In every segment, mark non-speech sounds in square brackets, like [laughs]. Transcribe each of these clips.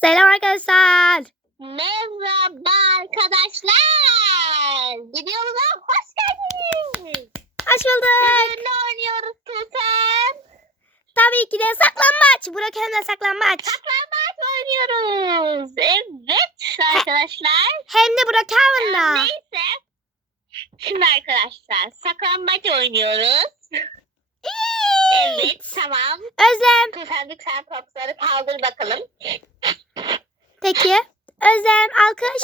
Selam arkadaşlar. Merhaba arkadaşlar. Videomuza hoş geldiniz. Hoş bulduk. Ne oynuyoruz Tuğsem? Tabii ki de saklambaç. Burak hem de saklambaç. Saklambaç oynuyoruz. Evet arkadaşlar. Hem de Burak de. Neyse. Şimdi arkadaşlar saklambaç oynuyoruz. Evet tamam. Özlem. Sen topları kaldır bakalım. Peki. Özlem alkış.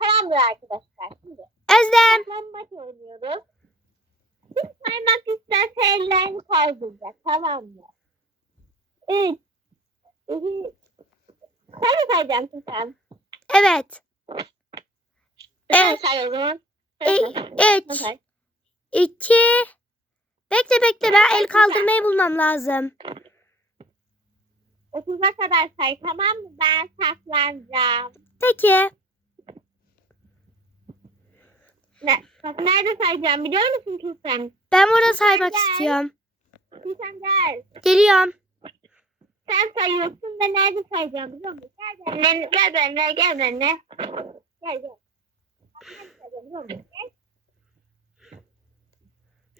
Tamamdır arkadaşlar. Şimdi Özlem. saklambaç oynuyoruz. Kim saymak isterse ellerini kaldıracak. Tamam mı? Üç. İki. Sen mi sayacaksın sen? Evet. Evet. say o zaman. Sen üç. iki. Bekle bekle ben el kaldırmayı bulmam lazım. Otuza kadar say tamam mı? Ben saklanacağım. Peki. Ne? Bak nerede sayacağım biliyor musun Tülsem? Ben burada saymak Gel. istiyorum. Tülsem gel. Geliyorum. Sen sayıyorsun da nerede sayacağım biliyor musun? Gel benimle, gel benimle, gel benimle. Gel? Gel.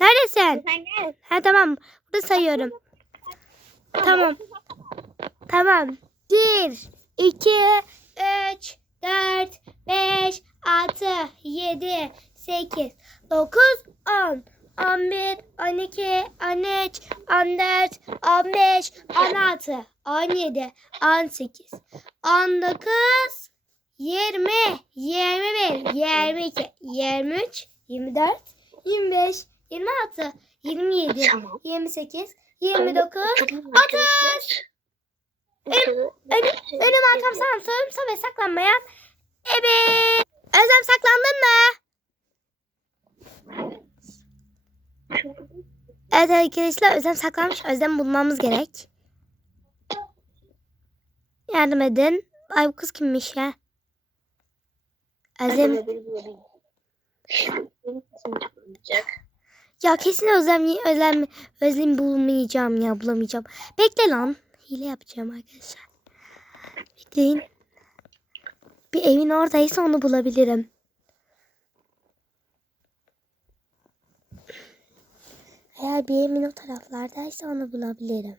Neredesin? Sen gel. Ha tamam. Burada sayıyorum. Tamam. Tamam. 1, 2, 3, 4, 5, 6, 7, 8, 9, 10, 11, 12, 13, 14, 15, 16, 17, 18, 19, 20, 21, 22, 23, 24, 25, 26, 27, Tamam. 28, 29, Otuz. Önüm, önüm arkam sağım solum sağ ve saklanmayan Evet. Özlem saklandın mı? Evet arkadaşlar Özlem saklanmış. Özlem bulmamız gerek. Yardım edin. Ay bu kız kimmiş ya? Özlem. Ya kesin Özlem, Özlem, Özlem bulmayacağım ya bulamayacağım. Bekle lan. Hile yapacağım arkadaşlar. Bekleyin. Bir evin oradaysa onu bulabilirim. Eğer bir evin o taraflardaysa onu bulabilirim.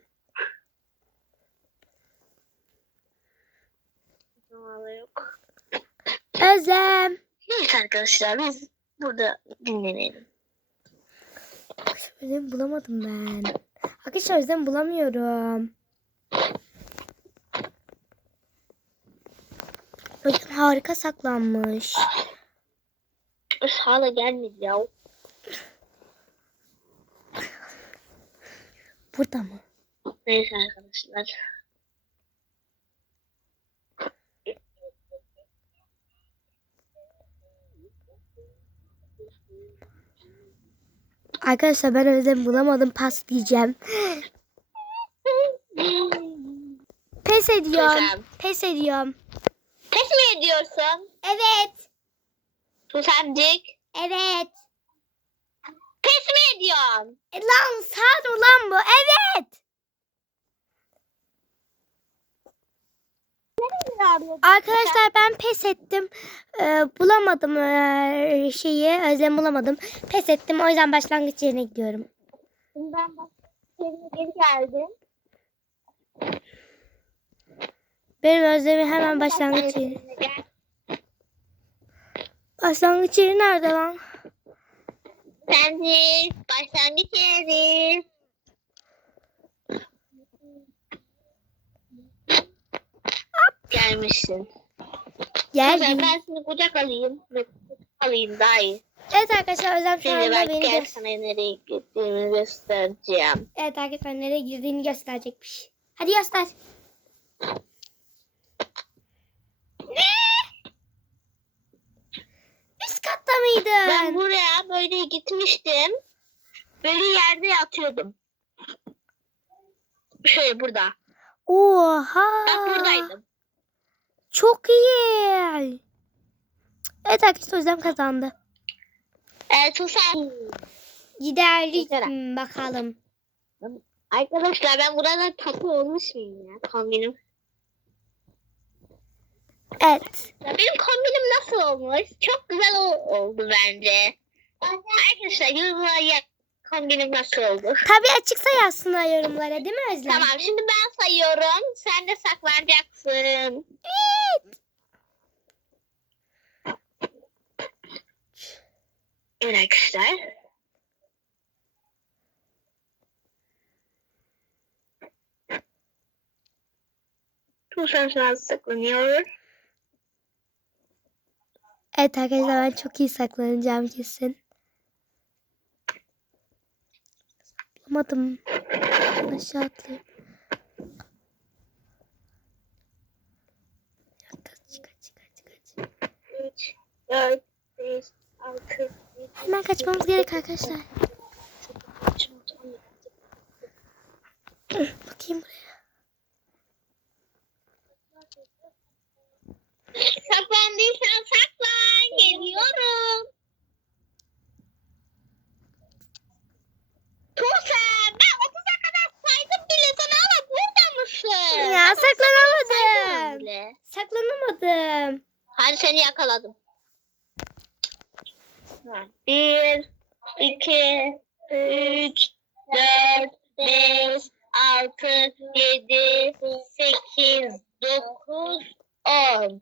Yok. Özlem. Neyse arkadaşlar biz burada dinlenelim. Özlem bulamadım ben. Arkadaşlar Özlem bulamıyorum. Hocam harika saklanmış. Üf, hala gelmedi ya. Burada mı? Neyse arkadaşlar. Arkadaşlar ben Özlem'i bulamadım. Pas diyeceğim. Pes ediyorum. Tuzem. Pes ediyorum. Pes mi ediyorsun? Evet. Tuzemcik. Evet. Pes mi ediyorsun? E, lan saat mı lan bu? Evet. Arkadaşlar ben pes ettim. Ee, bulamadım ee, şeyi. Özlem bulamadım. Pes ettim. O yüzden başlangıç yerine gidiyorum. Ben bak yerine geri geldim. Benim Özlem'i hemen başlangıç yeri. Başlangıç yeri nerede lan? Sensiz başlangıç yeri. Gelmişsin. Gel. Güzel, ben seni kucak alayım. alayım daha iyi. Evet arkadaşlar Özlem şu anda beni gel sana nereye gittiğimi göstereceğim. Evet arkadaşlar nereye girdiğini gösterecekmiş. Hadi göster. Ne? Üst katta mıydın? Ben buraya böyle gitmiştim. Böyle yerde yatıyordum. Şöyle burada. Oha. Bak buradaydım. Çok iyi. Evet arkadaşlar Özlem kazandı. Evet Tuğsel. Giderlik Güzel. mi bakalım. Arkadaşlar ben burada tatlı olmuş muyum ya? Kombinim. Evet. Benim kombinim nasıl olmuş? Çok güzel ol- oldu bence. Arkadaşlar yorumlara yaz. Kombinim nasıl oldu? Tabii açıksa yazsınlar yorumlara değil mi Özlem? Tamam şimdi ben sayıyorum. Sen de saklanacaksın. Evet arkadaşlar. Tuşan şu an saklanıyor. Evet arkadaşlar ben çok iyi saklanacağım kesin. Bulamadım. Aşağı atlayayım. Kaç kaç kaç kaç. 3, 4, 5, 6, 7, Hemen kaçmamız gerek arkadaşlar. [clears throat] Bakayım buraya. Saklandıysan saklan. Geliyorum. Tuğsel ben 30'a kadar saydım bile sana ama burada mısın? Ya Ama saklanamadım. saymadım bile. Saklanamadım. Hadi seni yakaladım. Bir, iki, üç, dört, beş, altı, yedi, sekiz, dokuz, on.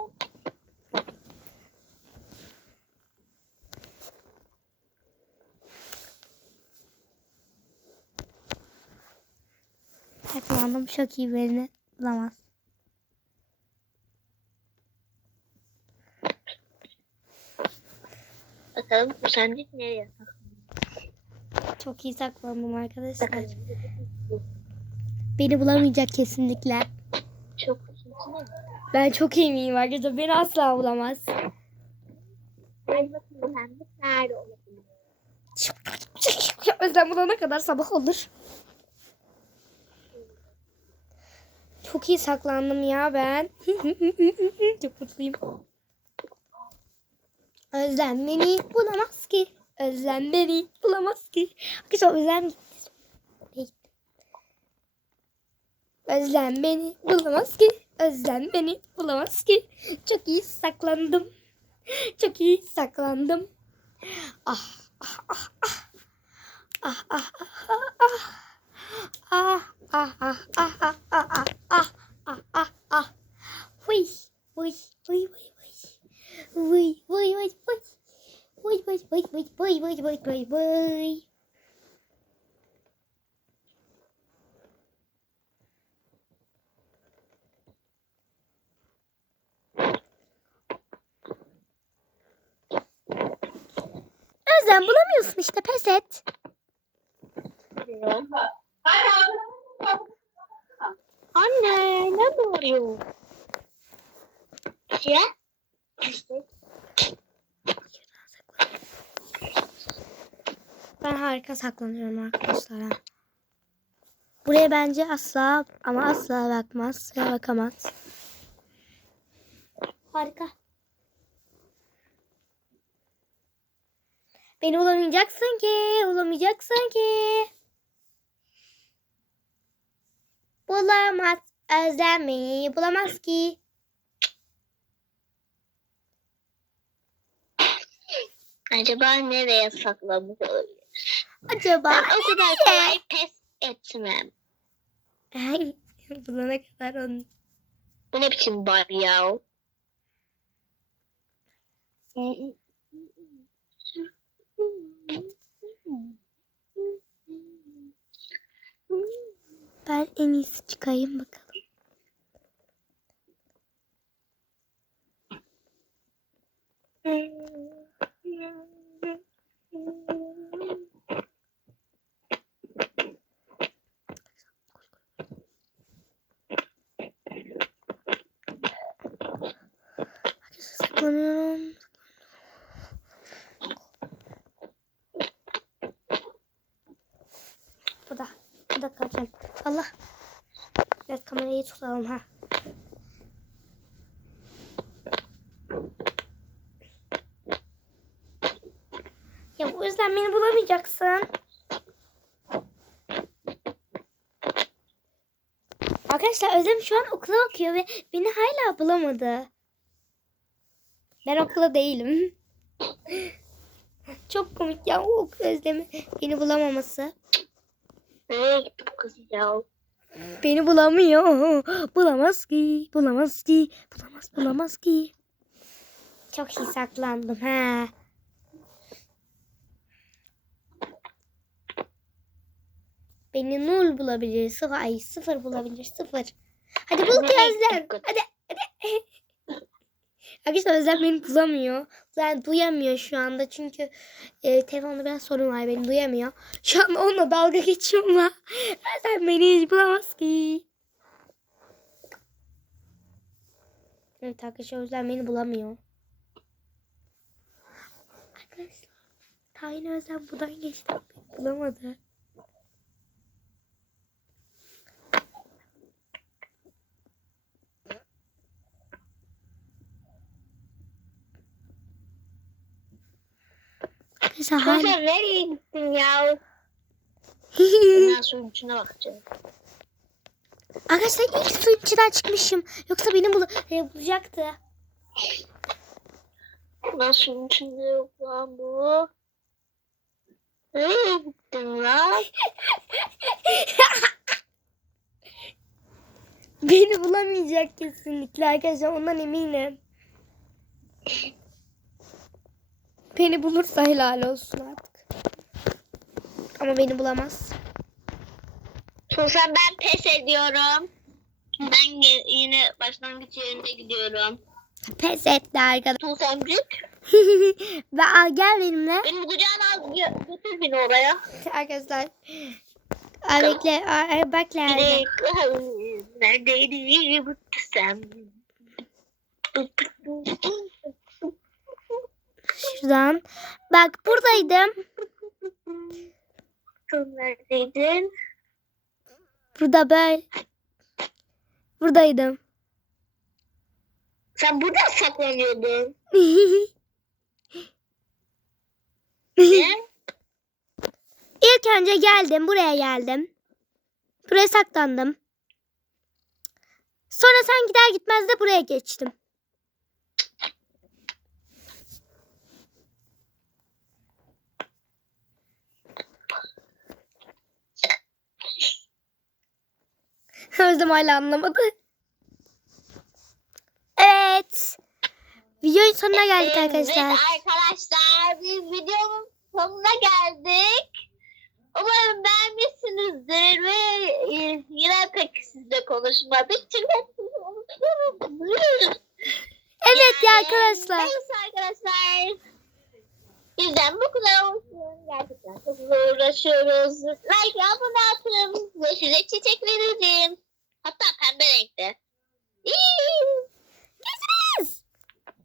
Saklandım çok iyi beni bulamaz. Bakalım bu sende nereye Çok iyi saklandım arkadaşlar. Beni bulamayacak kesinlikle. Çok. Ben çok iyiyim arkadaşlar. Beni asla bulamaz. Ay bakayım sende nerede olabilir? Özlem bulana kadar sabah olur. Çok iyi saklandım ya ben. [laughs] Çok mutluyum. Özlem beni bulamaz ki. Özlem beni bulamaz ki. Arkadaşlar Özlem. Özlem beni bulamaz ki. Özlem beni bulamaz ki. Çok iyi saklandım. Çok iyi saklandım. Ah ah ah ah. Ah ah ah ah. Ah Ah ah ah ah ah ah ah ah ah ah. Ой, ой, ой, ой, ой, ой, ой, ой, ой. Ой, ой, ой, ой, ой, ой, ой, ой, ой. Özlem bulamıyorsun işte pes et. Bilmiyorum. Doğuruyor? Ya? Ben harika saklanıyorum arkadaşlar. Buraya bence asla ama asla bakmaz ya bakamaz. Harika. Beni bulamayacaksın ki, bulamayacaksın ki. Bulamaz, Özlem beni bulamaz ki. Acaba nereye saklamış olabilir? Acaba Ben o kadar kolay pes etmem. [laughs] Bulana kadar onu. Bu ne biçim bar ya? Ben en iyisi çıkayım bakalım. Saklanıyorum. Bu da. Bu da kaçın. Allah. Biraz kamerayı tutalım ha. Yüzden beni bulamayacaksın. Arkadaşlar Özlem şu an okula okuyor ve beni hala bulamadı. Ben okula değilim. [laughs] Çok komik ya o Özlem'i beni bulamaması. Nereye gitti bu kız ya? Beni bulamıyor. Bulamaz ki. Bulamaz ki. Bulamaz bulamaz ki. Çok iyi saklandım ha. Beni nul bulabilir. Sıfır, ay sıfır bulabilir. Sıfır. Hadi bul ki Özlem. Hadi hadi. [laughs] Arkadaşlar Özlem beni bulamıyor. Yani duyamıyor şu anda çünkü e, telefonda biraz sorun var beni duyamıyor. Şu an onunla dalga geçiyorum ama [laughs] Özlem beni hiç bulamaz ki. Evet arkadaşlar Özlem beni bulamıyor. Arkadaşlar Tayin Özlem buradan geçti. Beni bulamadı. Arkadaşlar hala... Nereye gittin ya? [laughs] Ben suyun içine bakacağım. Arkadaşlar ilk suyun içinden çıkmışım. Yoksa beni bul e, bulacaktı. Ben suyun içinde yok lan bu. Nereye gittin lan? [laughs] Beni bulamayacak kesinlikle arkadaşlar ondan eminim. Beni bulursa helal olsun artık. Ama beni bulamaz. Susan ben pes ediyorum. Ben yine başlangıç yerine gidiyorum. Pes etti arkadaşlar. Susancık Ve [laughs] aa, gel benimle. beni kucağına al gö- götür beni oraya. Arkadaşlar. Aa, bekle. Aa, bekle. Direkt neredeydi bu sen? Şuradan. Bak buradaydım. Neredeydin? Burada böyle. Buradaydım. Sen burada saklanıyordun. [laughs] İlk önce geldim. Buraya geldim. Buraya saklandım. Sonra sen gider gitmez de buraya geçtim. Özlem hala anlamadı. Evet. Videonun sonuna geldik arkadaşlar. Evet arkadaşlar biz videonun sonuna geldik. Umarım beğenmişsinizdir ve e, yine pek sizle konuşmadık. Çünkü. Evet ya Yani, arkadaşlar. Neyse arkadaşlar. Bizden bu kadar olsun. Gerçekten çok zor uğraşıyoruz. Like ve abone atın. Size çiçek veririm. Hatta pembe renkte. İyi.